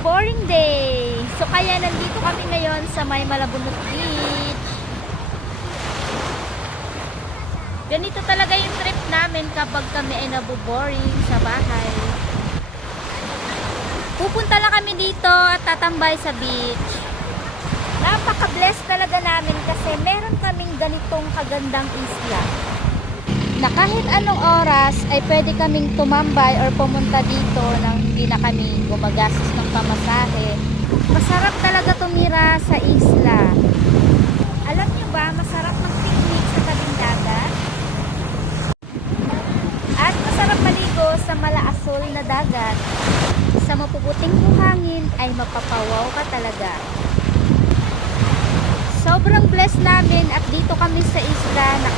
boring day. So kaya nandito kami ngayon sa may Malabunot Beach. Ganito talaga yung trip namin kapag kami ay naboboring sa bahay. Pupunta lang kami dito at tatambay sa beach. Napaka-bless talaga namin kasi meron kaming ganitong kagandang isla na kahit anong oras ay pwede kaming tumambay or pumunta dito nang hindi na kami gumagastos ng pamasahe. Masarap talaga tumira sa isla. Alam niyo ba, masarap mag-picnic sa tabing dagat? At masarap maligo sa malaasul na dagat. Sa mapuputing buhangin ay mapapawaw ka talaga. Sobrang blessed namin at dito kami sa isla na